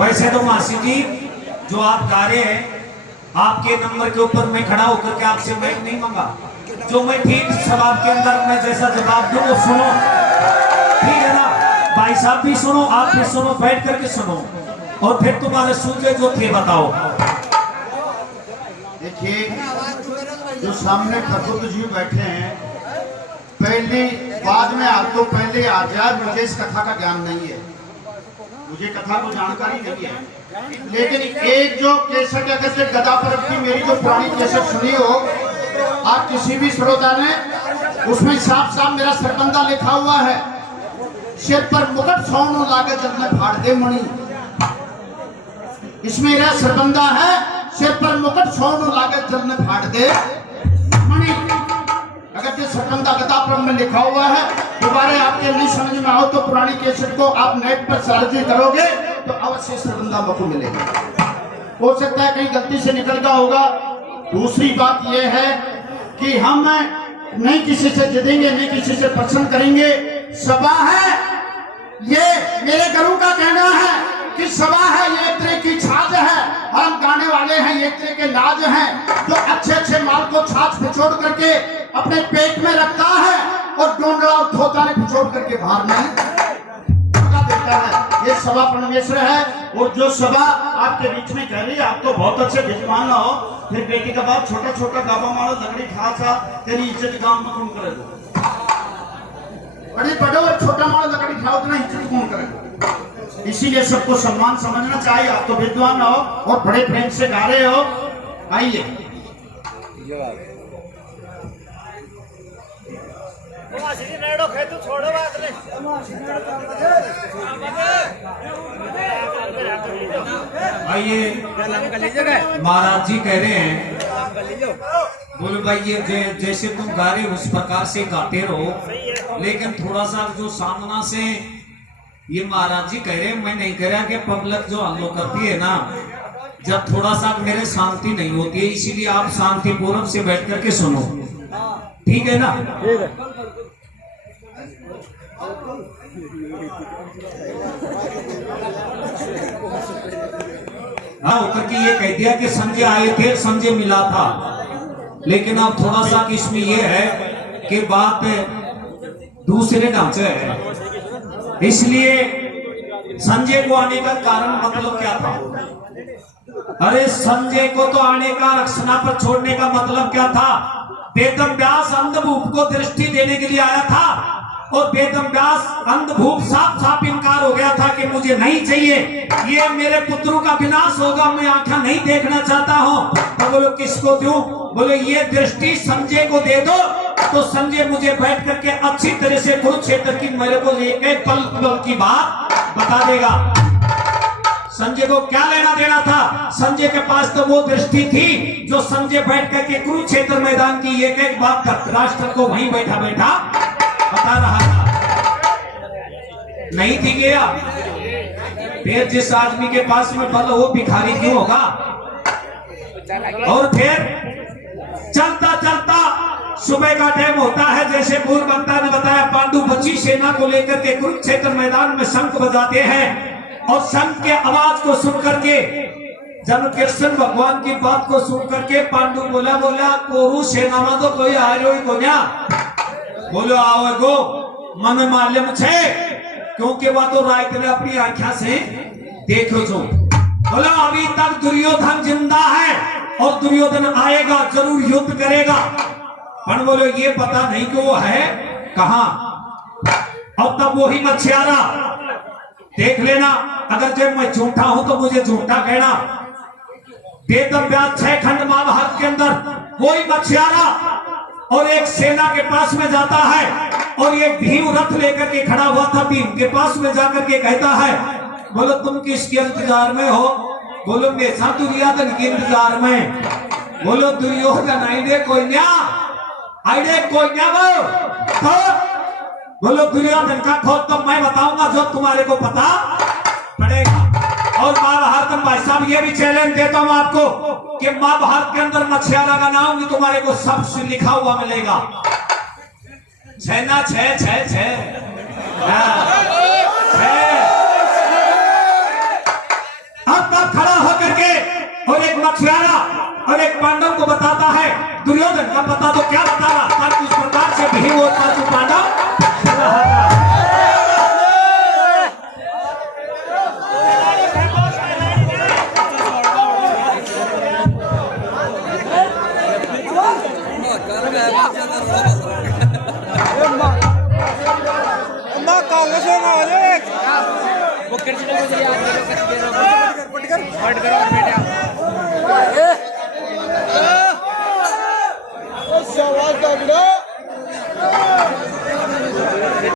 वैसे तो मासी जी जो आप गा रहे हैं, आपके नंबर के ऊपर मैं खड़ा होकर के आपसे माइक नहीं मांगा। जो मैं ठीक सवाल के अंदर मैं जैसा जवाब दूं वो सुनो, ठीक है ना? भाई साहब भी सुनो, आप भी सुनो, बैठ करके सुनो, और फिर तुम्हारे सूझे जो थे बताओ। देखिए, जो सामने ठाकुर जी बैठे हैं, पहले बाद में आप तो पहले आ जाए, मुझे इस कथा का ज्ञान नहीं है, मुझे कथा को जानकारी नहीं है। लेकिन एक जो केसट अगर से गदा पर्व की मेरी जो पुरानी केसट सुनी हो आप किसी भी श्रोता ने, उसमें साफ साफ मेरा सरबंदा लिखा हुआ है, सिर पर मुकुट सोनो लागे जब मैं फाड़ दे मणि। इसमें मेरा सरबंदा है, सिर पर मुकुट सोनो लागे जब मैं फाड़ दे मणि। अगर ये सरबंदा गदा पर्व में लिखा हुआ है, दोबारा आपके नहीं समझ में आओ तो पुरानी केसट को आप नेट पर सर्च करोगे तो अवश्य सरबंदा आपको मिलेगा। हो सकता है कहीं गलती से निकल गया होगा। दूसरी बात यह है कि हम नहीं किसी से जिदेंगे, नहीं किसी से पसंद करेंगे। सभा है, ये मेरे गुरु का कहना है कि सभा है ये एक तरह की छाछ है, और हम गाने वाले हैं ये एक तरह के नाज हैं, जो अच्छे अच्छे माल को छाछ पिछोड़ करके अपने पेट में रखता है और डोंडला और थोता ने पिछोड़ करके बाहर में देता है। ये सभा परमेश्वर है। और जो सभा आपके बीच में कह रही है, आप तो बहुत अच्छे विद्वान हो, फिर बेटी का बाप छोटा छोटा गाबा मारो लकड़ी खा था, तेरी इज्जत गांव में कौन करे? बड़े बड़ो और छोटा मारो लकड़ी खाओ, उतना इज्जत कौन करे? इसीलिए सबको सम्मान समझना चाहिए। आप तो विद्वान हो और बड़े प्रेम से गा रहे हो। आइए आइए, महाराज जी कह रहे हैं, बोले भाई ये जैसे तुम गा रहे हो उस प्रकार से गाते रहो, लेकिन थोड़ा सा जो सामना से ये महाराज जी कह रहे हैं, मैं नहीं कह रहा कि पब्लिक जो हल्लो करती है ना, जब थोड़ा सा मेरे शांति नहीं होती है, इसीलिए आप शांति पूर्वक से बैठ करके सुनो, ठीक है ना? हाँ, होकर के ये कह दिया कि संजय आए थे, संजय मिला था, लेकिन अब थोड़ा सा इसमें ये है कि बात दूसरे ढंग से है। इसलिए संजय को आने का कारण मतलब क्या था? अरे संजय को तो आने का, रक्षणा पर छोड़ने का मतलब क्या था? वेदम व्यास अंधभूप को दृष्टि देने के लिए आया था, और वेदम व्यास अंधभूप साफ साफ इनकार हो गया था कि मुझे नहीं चाहिए, ये मेरे पुत्रों का विनाश होगा, मैं आंखें नहीं देखना चाहता हूँ। तो बोलो किसको दूं? बोले ये दृष्टि संजय को दे दो, तो संजय मुझे बैठ करके अच्छी तरह से कुरुक्षेत्र की मेरे को एक एक पल पल की बात बता देगा। संजय को क्या लेना देना था? संजय के पास तो वो दृष्टि थी जो संजय बैठ करके कुरुक्षेत्र मैदान की एक एक बात राष्ट्र को वहीं बैठा बैठा बता रहा था। नहीं थी गया, फिर जिस आदमी के पास में बल वो भिखारी क्यों होगा? और फिर चलता चलता सुबह का टाइम होता है, जैसे पूर्ववंता ने बताया, पांडु बची सेना को लेकर के कुरुक्षेत्र मैदान में शंख बजाते हैं, और शंख के आवाज को सुन करके, जब कृष्ण भगवान की बात को सुन करके पांडु बोला कोरु सेना में तो कोई आ रही को ना, बोलो आओ गो मन मालूम छे, क्योंकि वह तो रात ने अपनी आंखों से देखो जो। बोलो अभी तक दुर्योधन जिंदा है और दुर्योधन आएगा, जरूर युद्ध करेगा, पर बोलो ये पता नहीं कि वो है कहां। और तब वही मछियारा, देख लेना, अगर जब मैं झूठा हूं तो मुझे झूठा कहना। वेदम व्यास 6 खंड महाभारत के अंदर कोई मछियारा और एक सेना के पास में जाता है, और एक भीम रथ लेकर के खड़ा हुआ था, भीम के पास में जाकर के कहता है, बोलो तुम किसके इंतजार में हो? बोलो मैं दुर्योधन के इंतजार में। बोलो दुर्योधन आईडे कोई न्या, आईडे कोई न्या वो तो बोलो दुर्योधन का खोज तो मैं बताऊंगा जो तुम्हारे को पता पड़ेगा। और महाभारत भाई साहब ये भी चैलेंज देता हूं आपको कि महाभारत के अंदर मछियारा का नाम भी तुम्हारे को सब लिखा हुआ मिलेगा। 6 ना 6 6 6 मछुआरा और एक पांडव को बताता है। दुर्योधन का पता तो क्या बता रहा था, किस प्रकार से भीम और पांचों पांडव रहा था। शाबाश